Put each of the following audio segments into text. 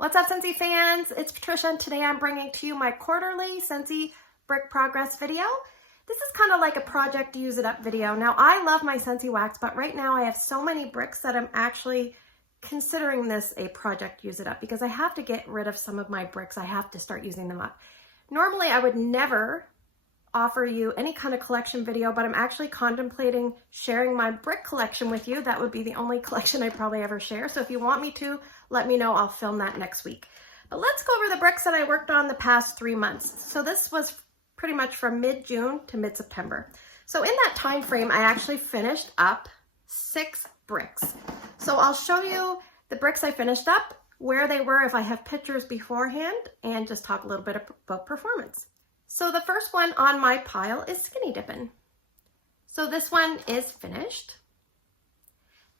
What's up, Scentsy fans? It's Patricia, and today I'm bringing to you my quarterly Scentsy brick progress video. This is kind of like a project use it up video. Now, I love my Scentsy wax, but right now I have so many bricks that I'm actually considering this a project use it up because I have to get rid of some of my bricks. I have to start using them up. Normally, I would never offer you any kind of collection video, but I'm actually contemplating sharing my brick collection with you. That would be the only collection I'd probably ever share. So if you want me to, let me know. I'll film that next week. But let's go over the bricks that I worked on the past 3 months. So this was pretty much from mid-June to mid-September. So in that time frame, I actually finished up 6 bricks. So I'll show you the bricks I finished up, where they were if I have pictures beforehand, and just talk a little bit about performance. So the first one on my pile is Skinny Dippin'. So this one is finished.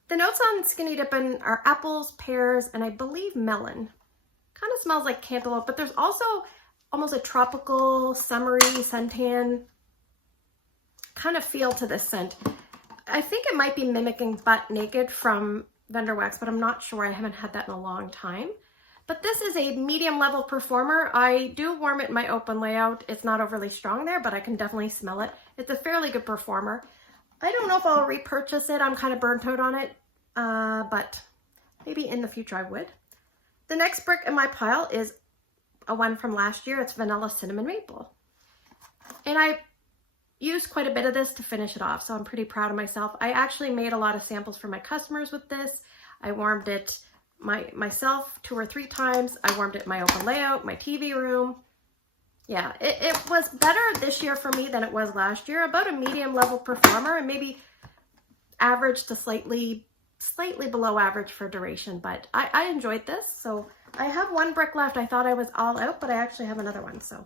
The notes on Skinny Dippin' are apples, pears, and I believe melon. Kind of smells like cantaloupe, but there's also almost a tropical, summery, suntan kind of feel to this scent. I think it might be mimicking Butt Naked from Vendor Wax, but I'm not sure. I haven't had that in a long time. But this is a medium level performer. I do warm it in my open layout. It's not overly strong there, but I can definitely smell it. It's a fairly good performer. I don't know if I'll repurchase it. I'm kind of burnt out on it, but maybe in the future I would. The next brick in my pile is a one from last year. It's Vanilla Cinnamon Maple. And I used quite a bit of this to finish it off, so I'm pretty proud of myself. I actually made a lot of samples for my customers with this. I warmed it myself 2 or 3 times. I warmed it in my open layout, my TV room. Yeah, it was better this year for me than it was last year. About a medium level performer, and maybe average to slightly below average for duration, but I enjoyed this. So I have 1 brick left. I thought I was all out, but I actually have another one. So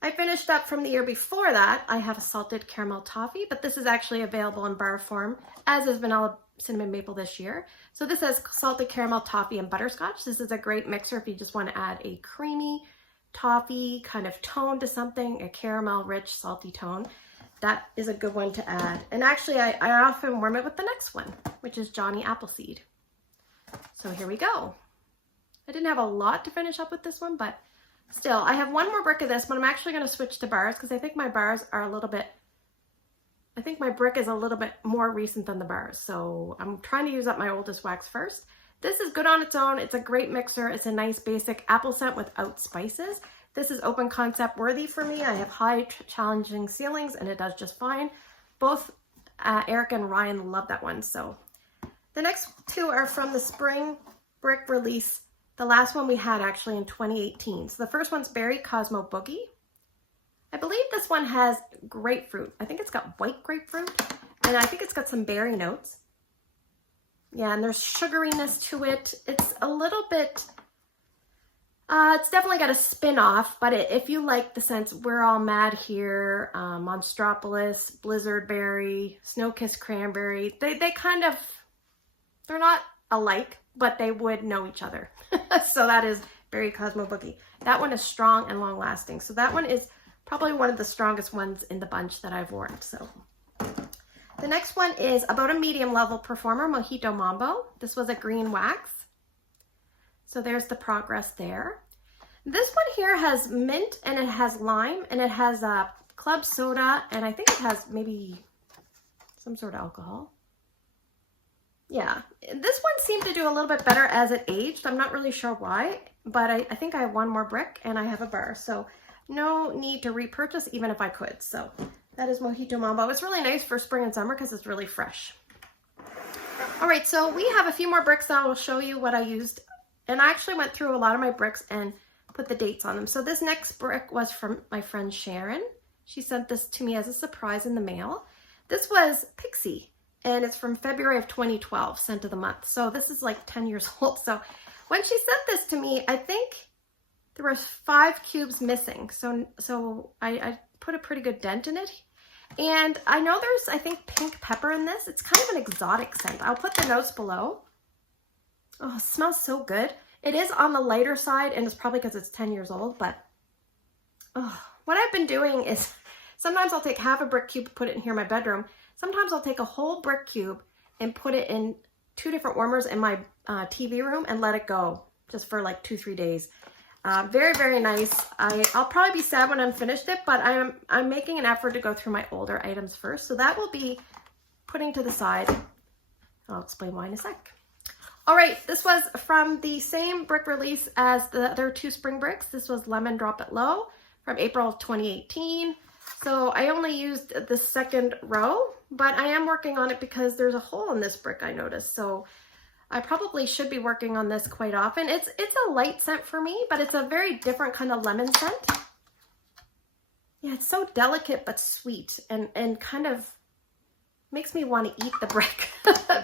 I finished up from the year before that. I have a salted caramel toffee, but this is actually available in bar form, as is vanilla cinnamon maple this year. So this has salted caramel toffee and butterscotch. This is a great mixer if you just want to add a creamy toffee kind of tone to something, a caramel rich salty tone. That is a good one to add. And actually I often warm it with the next one, which is Johnny Appleseed. So here we go. I didn't have a lot to finish up with this one, but still, I have 1 more brick of this, but I'm actually going to switch to bars because I think my bars are a little bit, I think my brick is a little bit more recent than the bars. So I'm trying to use up my oldest wax first. This is good on its own. It's a great mixer. It's a nice basic apple scent without spices. This is open concept worthy for me. I have high challenging ceilings and it does just fine. Both Eric and Ryan love that one. So the next 2 are from the spring brick release. The last one we had actually in 2018. So the first one's Berry COSMO Boogie. I believe this one has grapefruit. I think it's got white grapefruit, and I think it's got some berry notes. Yeah, and there's sugariness to it. It's a little bit, it's definitely got a spin-off, but if you like the scents We're All Mad Here, Monstropolis, Blizzard Berry, Snow-Kissed Cranberry, they kind of, they're not alike, but they would know each other. So that is Berry COSMO Boogie. That one is strong and long lasting. So that one is probably one of the strongest ones in the bunch that I've worn. So the next one is about a medium level performer, MOJITO MAMBO. This was a green wax. So there's the progress there. This one here has mint and it has lime and it has club soda, and I think it has maybe some sort of alcohol. Yeah, this one seemed to do a little bit better as it aged. I'm not really sure why, but I think I have 1 more brick and I have a bar. So no need to repurchase even if I could. So that is MOJITO MAMBO. It's really nice for spring and summer because it's really fresh. All right, so we have a few more bricks that I will show you what I used. And I actually went through a lot of my bricks and put the dates on them. So this next brick was from my friend Sharon. She sent this to me as a surprise in the mail. This was PIXIE. And it's from February of 2012, scent of the month. So this is like 10 years old. So when she sent this to me, I think there were 5 cubes missing. So I put a pretty good dent in it. And I know there's, I think, pink pepper in this. It's kind of an exotic scent. I'll put the notes below. Oh, it smells so good. It is on the lighter side, and it's probably because it's 10 years old. But oh, what I've been doing is sometimes I'll take half a brick cube, put it in here in my bedroom. Sometimes I'll take a whole brick cube and put it in 2 different warmers in my TV room and let it go just for like 2-3 days. Very, very nice. I'll probably be sad when I'm finished it, but I'm making an effort to go through my older items first. So that will be putting to the side. I'll explain why in a sec. All right, this was from the same brick release as the other 2 spring bricks. This was Lemon Drop It Low from April of 2018. So I only used the second row, but I am working on it because there's a hole in this brick I noticed. So I probably should be working on this quite often. It's a light scent for me, but it's a very different kind of lemon scent. Yeah, it's so delicate but sweet and kind of makes me want to eat the brick,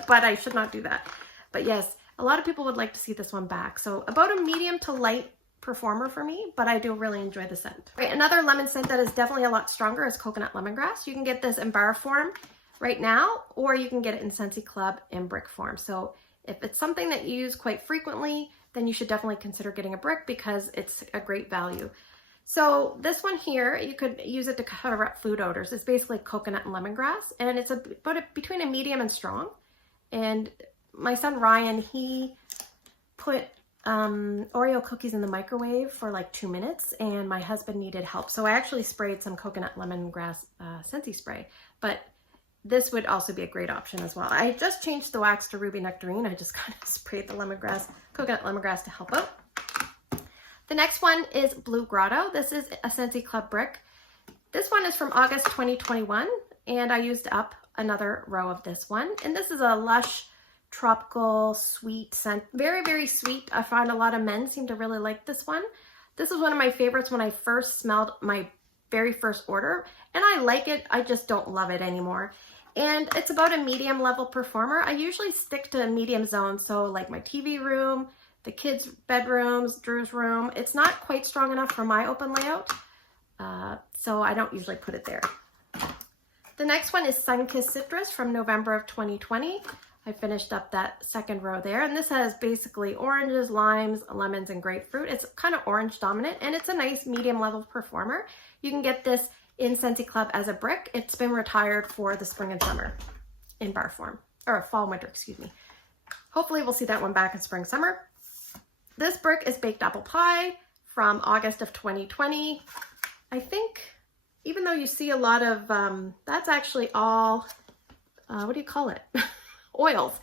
but I should not do that. But yes, a lot of people would like to see this one back. So about a medium to light performer for me, but I do really enjoy the scent. Right, another lemon scent that is definitely a lot stronger is Coconut Lemongrass. You can get this in bar form right now, or you can get it in Scentsy Club in brick form. So if it's something that you use quite frequently, then you should definitely consider getting a brick because it's a great value. So this one here, you could use it to cover up food odors. It's basically coconut and lemongrass, and it's between a medium and strong. And my son Ryan, he put Oreo cookies in the microwave for like 2 minutes, and my husband needed help. So I actually sprayed some coconut lemongrass Scentsy spray, but this would also be a great option as well. I just changed the wax to Ruby Nectarine. I just kind of sprayed the coconut lemongrass to help out. The next one is Blue Grotto. This is a Scentsy Club brick. This one is from August 2021, and I used up another row of this one. And this is a Lush tropical sweet scent. Very, very sweet. I find a lot of men seem to really like this one. This is one of my favorites when I first smelled my very first order, and I like it. I just don't love it anymore. And it's about a medium level performer. I usually stick to a medium zone, so like my TV room, the kids' bedrooms, Drew's room. It's not quite strong enough for my open layout, so I don't usually put it there. The next one is Sunkissed Citrus from November of 2020. I finished up that second row there, and this has basically oranges, limes, lemons, and grapefruit. It's kind of orange dominant, and it's a nice medium level performer. You can get this in Scentsy Club as a brick. It's been retired for the spring and summer in bar form, or fall, winter, excuse me. Hopefully we'll see that one back in spring, summer. This brick is Baked Apple Pie from August of 2020. I think, even though you see a lot of, that's actually all, what do you call it? Oils.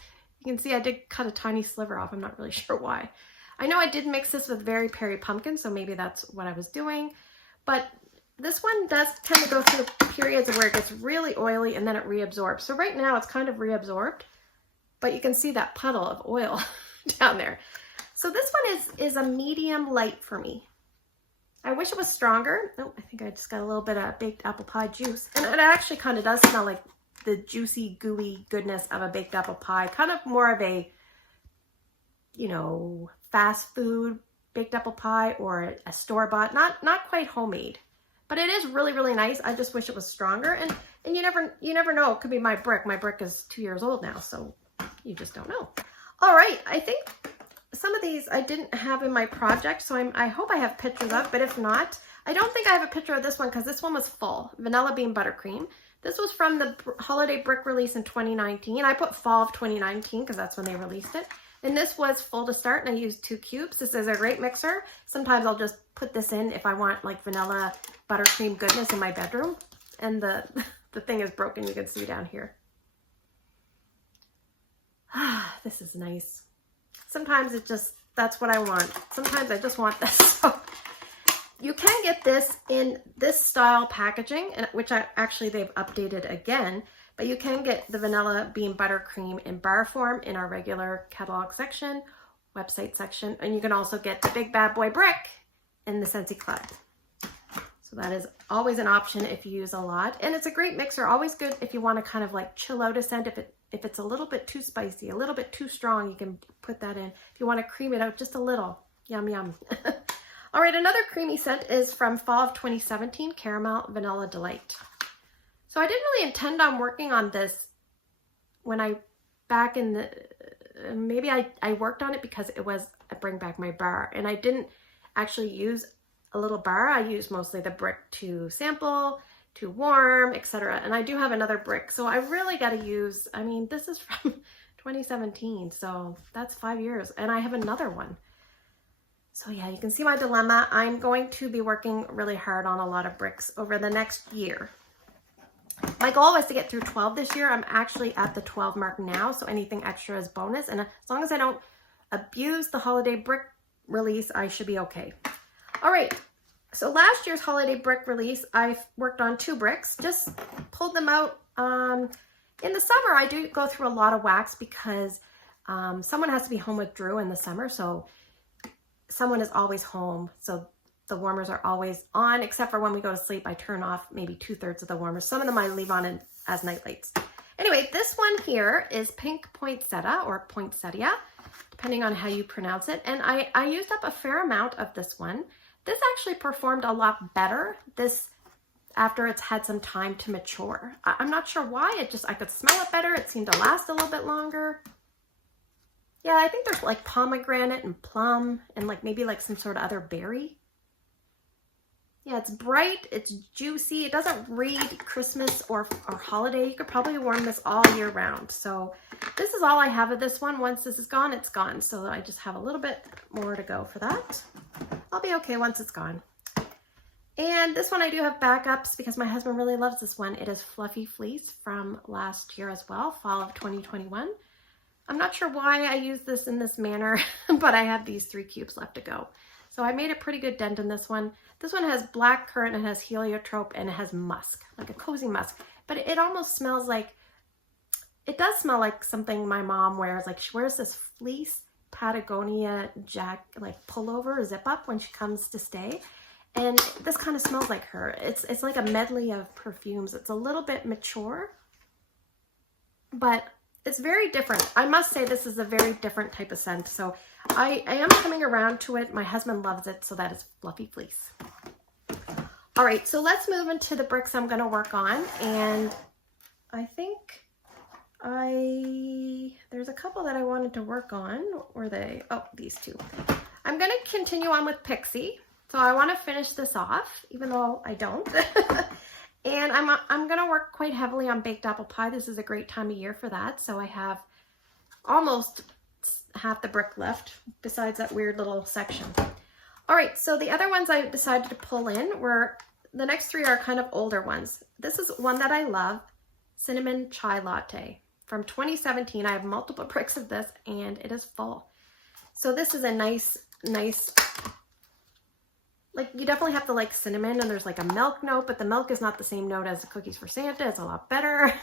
You can see I did cut a tiny sliver off. I'm not really sure why. I know I did mix this with Very Peri Pumpkin, so maybe that's what I was doing. But this one does tend to go through periods where it gets really oily and then it reabsorbs. So right now it's kind of reabsorbed, but you can see that puddle of oil down there. So this one is a medium light for me. I wish it was stronger. Oh, I think I just got a little bit of baked apple pie juice. And it actually kind of does smell like the juicy, gooey goodness of a baked apple pie. Kind of more of a, you know, fast food baked apple pie or a store-bought. Not quite homemade. But it is really, really nice. I just wish it was stronger. And you never know. It could be my brick. My brick is 2 years old now, so you just don't know. All right. I think some of these I didn't have in my project, so I hope I have pictures of, but if not, I don't think I have a picture of this one because this one was full. Vanilla Bean Buttercream. This was from the holiday brick release in 2019. I put fall of 2019 because that's when they released it. And this was full to start, and I used 2 cubes. This is a great mixer. Sometimes I'll just put this in if I want like vanilla buttercream goodness in my bedroom. And the thing is broken, you can see down here. Ah, this is nice. Sometimes it just, that's what I want. Sometimes I just want this. So you can get this in this style packaging, which actually they've updated again. But you can get the Vanilla Bean Buttercream in bar form in our regular catalog section, website section, and you can also get the Big Bad Boy Brick in the Scentsy Club. So that is always an option if you use a lot. And it's a great mixer, always good if you want to kind of like chill out a scent. If it's a little bit too spicy, a little bit too strong, you can put that in. If you want to cream it out just a little, yum, yum. All right, another creamy scent is from fall of 2017, Caramel Vanilla Delight. So I didn't really intend on working on this when back in the, maybe I worked on it because it was a bring back my bar, and I didn't actually use a little bar. I used mostly the brick to sample, to warm, etc. And I do have another brick. So I really got to use, I mean, this is from 2017. So that's 5 years. And I have another one. So yeah, you can see my dilemma. I'm going to be working really hard on a lot of bricks over the next year. My goal was to get through 12 this year. I'm actually at the 12 mark now, so anything extra is bonus. And as long as I don't abuse the holiday brick release, I should be okay. All right, so last year's holiday brick release, I worked on 2 bricks, just pulled them out. In the summer, I do go through a lot of wax because someone has to be home with Drew in the summer, so someone is always home, so the warmers are always on, except for when we go to sleep, I turn off maybe 2/3 of the warmers. Some of them I leave on as night lights. Anyway, this one here is Pink Poinsettia or Poinsettia, depending on how you pronounce it. And I used up a fair amount of this one. This actually performed a lot better after it's had some time to mature. I'm not sure why, I could smell it better. It seemed to last a little bit longer. Yeah, I think there's like pomegranate and plum and like maybe like some sort of other berry. Yeah, it's bright, it's juicy. It doesn't read Christmas or holiday. You could probably warm this all year round. So this is all I have of this one. Once this is gone, it's gone. So I just have a little bit more to go for that. I'll be okay once it's gone. And this one I do have backups because my husband really loves this one. It is Fluffy Fleece from last year as well, fall of 2021. I'm not sure why I use this in this manner, but I have these 3 cubes left to go. So I made a pretty good dent in this one. This one has black currant, it has heliotrope, and it has musk, like a cozy musk. But it almost smells like, it does smell like something my mom wears. Like she wears this fleece Patagonia like pullover, zip up when she comes to stay. And this kind of smells like her. It's like a medley of perfumes. It's a little bit mature, but it's very different. I must say this is a very different type of scent. So I am coming around to it. My husband loves it, so that is Fluffy Fleece. All right, so let's move into the bricks I'm gonna work on. And I think there's a couple that I wanted to work on. What were they? Oh, these 2. I'm gonna continue on with Pixie. So I wanna finish this off, even though I don't. And I'm gonna work quite heavily on baked apple pie. This is a great time of year for that. So I have almost half the brick left, besides that weird little section. All right, so the other ones I decided to pull in were, the next 3 are kind of older ones. This is one that I love, Cinnamon Chai Latte from 2017. I have multiple bricks of this and it is full. So this is a nice, like you definitely have to like cinnamon, and there's like a milk note, but the milk is not the same note as the Cookies for Santa. It's a lot better.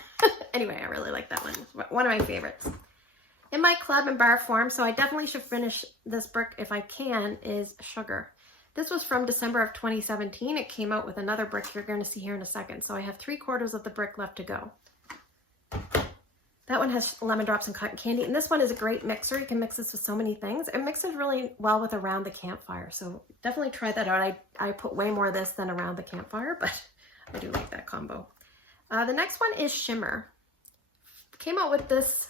Anyway, I really like that one. It's one of my favorites. In my club and bar form, so I definitely should finish this brick if I can, is Sugar. This was from December of 2017. It came out with another brick you're going to see here in a second. So I have 3/4 of the brick left to go. That one has lemon drops and cotton candy. And this one is a great mixer. You can mix this with so many things. It mixes really well with Around the Campfire. So definitely try that out. I put way more of this than Around the Campfire, but I do like that combo. The next one is Shimmer. Came out with this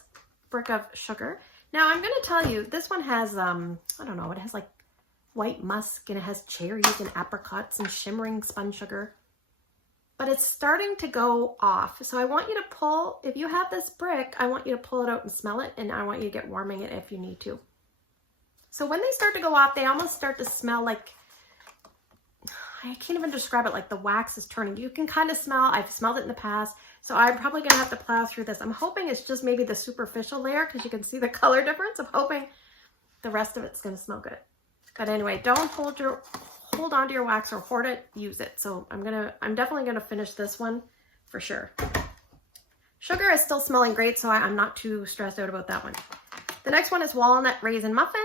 brick of sugar. Now I'm going to tell you, this one has, I don't know, it has like white musk and it has cherries and apricots and shimmering spun sugar. But it's starting to go off. So I want you to pull, if you have this brick, I want you to pull it out and smell it, and I want you to get warming it if you need to. So when they start to go off, they almost start to smell like, I can't even describe it, like the wax is turning. You can kind of smell, I've smelled it in the past, so I'm probably gonna have to plow through this. I'm hoping it's just maybe the superficial layer because you can see the color difference. I'm hoping the rest of it's gonna smell good. But anyway, don't hold on to your wax or hoard it, use it. So I'm definitely gonna finish this one for sure. Sugar is still smelling great, so I'm not too stressed out about that one. The next one is Walnut Raisin Muffin.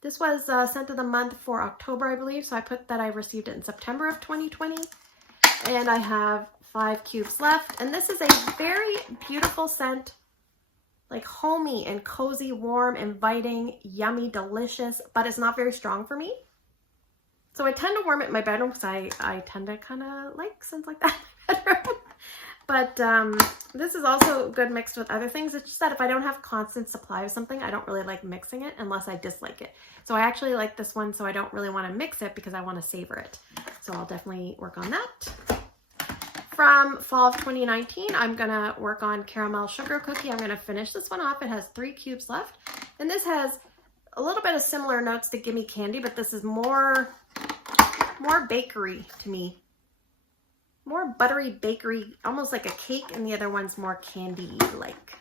This was scent of the month for October, I believe. So I put that I received it in September of 2020. And I have 5 cubes left. And this is a very beautiful scent, like homey and cozy, warm, inviting, yummy, delicious, but it's not very strong for me. So I tend to warm it in my bedroom because I tend to kind of like scents like that in my bedroom. But this is also good mixed with other things. It's just that if I don't have constant supply of something, I don't really like mixing it unless I dislike it. So I actually like this one, so I don't really want to mix it because I want to savor it. So I'll definitely work on that. From fall of 2019, I'm going to work on Caramel Sugar Cookie. I'm going to finish this one off. It has 3 cubes left. And this has a little bit of similar notes to Gimme Candy, but this is more bakery to me. More buttery bakery, almost like a cake, and the other one's more candy-like.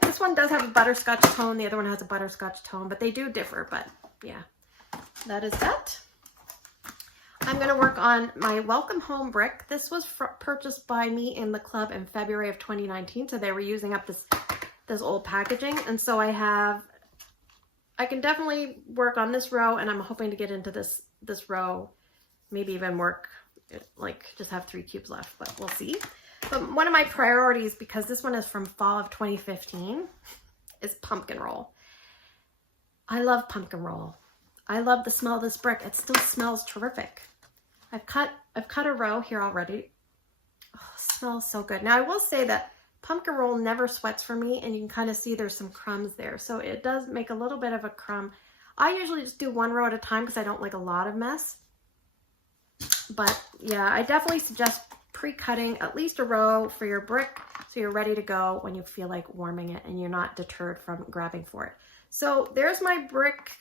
This one does have a butterscotch tone, the other one has a butterscotch tone, but they do differ, but yeah, that is that. I'm gonna work on my Welcome Home brick. This was purchased by me in the club in February of 2019, so they were using up this old packaging, and so I can definitely work on this row, and I'm hoping to get into this row, maybe even work, like just have 3 cubes left, but we'll see. But one of my priorities, because this one is from fall of 2015, is pumpkin roll. I love pumpkin roll. I love the smell of this brick. It still smells terrific. I've cut a row here already. Oh, it smells so good. Now I will say that pumpkin roll never sweats for me, and you can kind of see there's some crumbs there. So it does make a little bit of a crumb. I usually just do 1 row at a time because I don't like a lot of mess. But yeah, I definitely suggest pre-cutting at least a row for your brick so you're ready to go when you feel like warming it and you're not deterred from grabbing for it. So there's my brick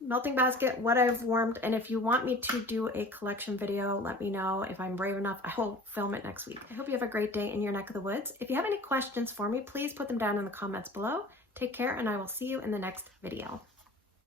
melting basket, what I've warmed, and if you want me to do a collection video, let me know. If I'm brave enough, I will film it next week. I hope you have a great day in your neck of the woods. If you have any questions for me, please put them down in the comments below. Take care, and I will see you in the next video.